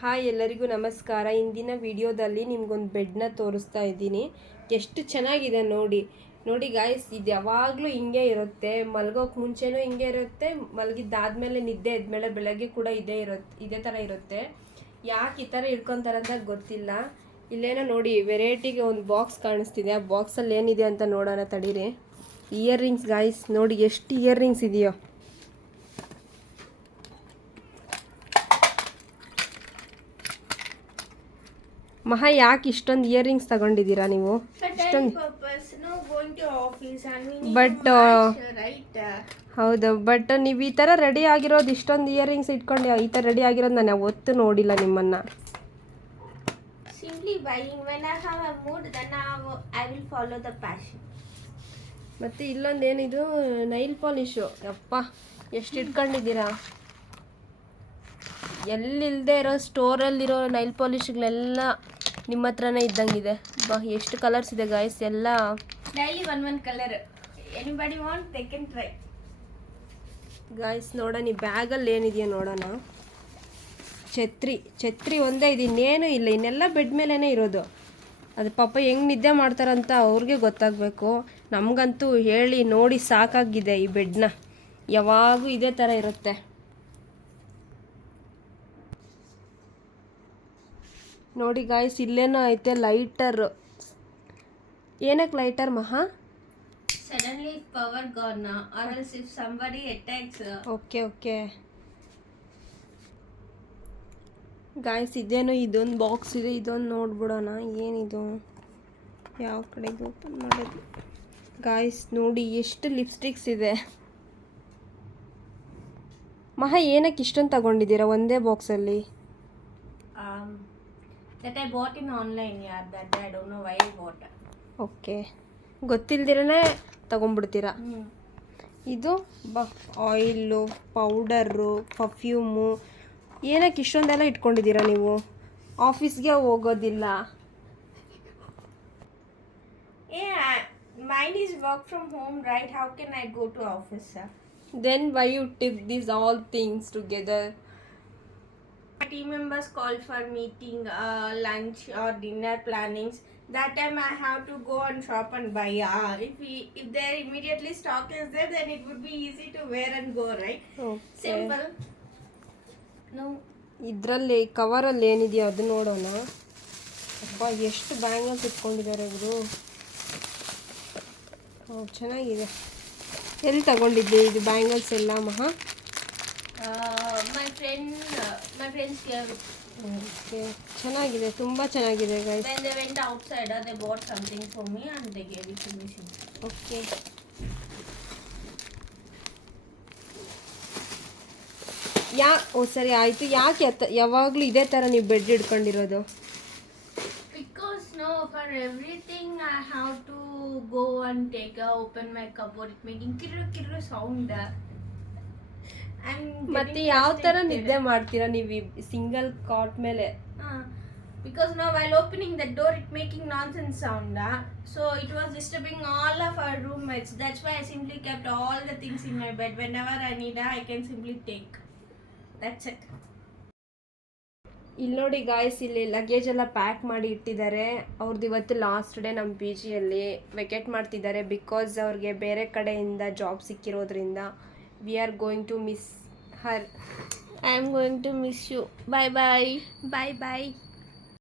Hi ಎಲ್ಲರಿಗೂ ನಮಸ್ಕಾರ. ಇಂದಿನ ವಿಡಿಯೋದಲ್ಲಿ ನಿಮ್ಗೊಂದು ಬೆಡ್ನ ತೋರಿಸ್ತಾ ಇದ್ದೀನಿ. ಎಷ್ಟು ಚೆನ್ನಾಗಿದೆ ನೋಡಿ ನೋಡಿ ಗಾಯ್ಸ್. ಇದು ಯಾವಾಗಲೂ ಹಿಂಗೆ ಇರುತ್ತೆ, ಮಲಗೋಕೆ ಮುಂಚೆನೂ ಹಿಂಗೆ ಇರುತ್ತೆ, ಮಲಗಿದ್ದಾದ್ಮೇಲೆ ನಿದ್ದೆ ಎದ್ಮೇಲೆ ಬೆಳಗ್ಗೆ ಕೂಡ ಇದೇ ಥರ ಇರುತ್ತೆ. ಯಾಕೆ ಈ ಥರ ಇಟ್ಕೊತಾರೆ ಅಂತ ಗೊತ್ತಿಲ್ಲ. ಇಲ್ಲೇನೋ ನೋಡಿ ವೆರೈಟಿಗೆ ಒಂದು ಬಾಕ್ಸ್ ಕಾಣಿಸ್ತಿದೆ. ಆ ಬಾಕ್ಸಲ್ಲಿ ಏನಿದೆ ಅಂತ ನೋಡೋಣ ತಡೀರಿ. ಇಯರ್ ರಿಂಗ್ಸ್ ಗಾಯ್ಸ್, ನೋಡಿ ಎಷ್ಟು ಇಯರ್ ರಿಂಗ್ಸ್ ಇದೆಯೋ. ಮಹಾ, ಯಾಕೆ ಇಷ್ಟೊಂದು ಇಯರ್ ರಿಂಗ್ಸ್ ತಗೊಂಡಿದ್ದೀರಾ ನೀವು? ಬಟ್ ಹೌದು, ಬಟ್ ನೀವು ಈ ಥರ ರೆಡಿ ಆಗಿರೋದು, ಇಷ್ಟೊಂದು ಇಯರ್ ರಿಂಗ್ಸ್ ಇಟ್ಕೊಂಡು ಈ ಥರ ರೆಡಿ ಆಗಿರೋದು ನಾನು ಯಾವತ್ತೂ ನೋಡಿಲ್ಲ ನಿಮ್ಮನ್ನು. ಮತ್ತು ಇಲ್ಲೊಂದೇನಿದು ನೈಲ್ ಪಾಲಿಶು. ಯಪ್ಪ, ಎಷ್ಟು ಇಟ್ಕೊಂಡಿದ್ದೀರಾ. ಎಲ್ಲಿಲ್ಲದೆ ಇರೋ ಸ್ಟೋರಲ್ಲಿರೋ ನೈಲ್ ಪಾಲಿಶ್ಗಳೆಲ್ಲ ನಿಮ್ಮ ಹತ್ರನೇ ಇದ್ದಂಗಿದೆ. ಎಷ್ಟು ಕಲರ್ಸ್ ಇದೆ ಗಾಯ್ಸ್. ಎಲ್ಲ daily one colour. Anybody want they can try. Guys ನೋಡೋಣ ಈ ಬ್ಯಾಗಲ್ಲಿ ಏನಿದೆಯೋ ನೋಡೋಣ. ಛತ್ರಿ ಒಂದೇ ಇದೆ, ಇನ್ನೇನು ಇಲ್ಲ. ಇನ್ನೆಲ್ಲ ಬೆಡ್ ಮೇಲೇ ಇರೋದು. ಅದು ಪಾಪ ಹೆಂಗೆ ನಿದ್ದೆ ಮಾಡ್ತಾರಂತ ಅವ್ರಿಗೆ ಗೊತ್ತಾಗಬೇಕು. ನಮಗಂತೂ ಹೇಳಿ ನೋಡಿ ಸಾಕಾಗಿದೆ ಈ ಬೆಡ್ನ. ಯಾವಾಗೂ ಇದೇ ಥರ ಇರುತ್ತೆ. ನೋಡಿ ಗಾಯ್ಸ್, ಇಲ್ಲೇನೋ ಐತೆ ಲೈಟರ್. ಏನಕ್ಕೆ ಲೈಟರ್ ಮಹಾ? Suddenly power gone or else if somebody attacks. Okay guys, ಇದೇನೋ ಇದೊಂದು ಬಾಕ್ಸ್ ಇದೆ. ಇದೊಂದು ನೋಡ್ಬಿಡೋಣ ಏನಿದು, ಯಾವ ಕಡೆಗೆ ಓಪನ್ ಮಾಡೋದು. ಗಾಯ್ಸ್ ನೋಡಿ ಎಷ್ಟು ಲಿಪ್ಸ್ಟಿಕ್ಸ್ ಇದೆ. ಮಹಾ, ಏನಕ್ಕೆ ಇಷ್ಟೊಂದು ತಗೊಂಡಿದ್ದೀರಾ ಒಂದೇ ಬಾಕ್ಸಲ್ಲಿ? That I bought in online, yeah. That I don't know why I bought. Okay, ಗೊತ್ತಿಲ್ದಿರೇ ತಗೊಂಡ್ಬಿಡ್ತೀರಾ. ಇದು ಆಯಿಲು, ಪೌಡರು, ಪರ್ಫ್ಯೂಮು. ಏನಕ್ಕೆ ಇಷ್ಟೊಂದೆಲ್ಲ ಇಟ್ಕೊಂಡಿದ್ದೀರಾ ನೀವು? ಆಫೀಸ್ಗೆ ಹೋಗೋದಿಲ್ಲ. Yeah, mine is work from home, right? How can I go to office? Then why you took these all things together? My team members call for meeting, lunch or dinner plannings. That time I have to go and shop and buy. If there immediately stock is there, then it would be easy to wear and go, right? Okay. Simple. No. ಇದರಲ್ಲಿ ಕವರಲ್ಲಿ ಏನಿದೆಯೋ ಅದು ನೋಡೋಣ. ಅಪ್ಪ, ಎಷ್ಟು bangles ಇಟ್ಕೊಂಡಿದ್ದಾರೆ ಇವರು. ಚೆನ್ನಾಗಿದೆ. ಎಲ್ಲಿ ತಗೊಂಡಿದ್ದೆ ಇದು ಬ್ಯಾಂಗಲ್ಸ್ ಎಲ್ಲ ಮಹಾ? My friends gave it. Okay, ಚೆನ್ನಾಗಿದೆ, ತುಂಬ ಚೆನ್ನಾಗಿದೆ guys. When they went outside, they bought something for me and they gave it to me. Okay, ಸರಿ ಆಯಿತು. ಯಾಕೆ ಯಾವಾಗಲೂ ಇದೇ ಥರ ನೀವು bed ಇಟ್ಕೊಂಡಿರೋದು? Because no, for everything I have to go and open my cupboard. It making kirru sound. ಮತ್ತೆ ಯಾವ ಥರ ನಿದ್ದೆ ಮಾಡ್ತೀರಾ ನೀವು ಸಿಂಗಲ್ ಕಾಟ್ ಮೇಲೆ? Because now while opening the door it making nonsense sound. So it was disturbing all of our roommates. That's why I simply kept all the things in my bed. Whenever I need, I can simply take. That's it. ಇಲ್ಲಿ ನೋಡಿ guys, ಇಲ್ಲಿ luggage ಎಲ್ಲ pack ಮಾಡಿ ಇಟ್ಟಿದ್ದಾರೆ. ಅವ್ರದ್ದು ಇವತ್ತು last day ನಮ್ಮ P ಜಿಯಲ್ಲಿ. ವೆಕೇಟ್ ಮಾಡ್ತಿದ್ದಾರೆ ಬಿಕಾಸ್ ಅವ್ರಿಗೆ ಬೇರೆ ಕಡೆಯಿಂದ job ಸಿಕ್ಕಿರೋದ್ರಿಂದ. We are going to miss her. I am going to miss you. Bye bye. Bye bye.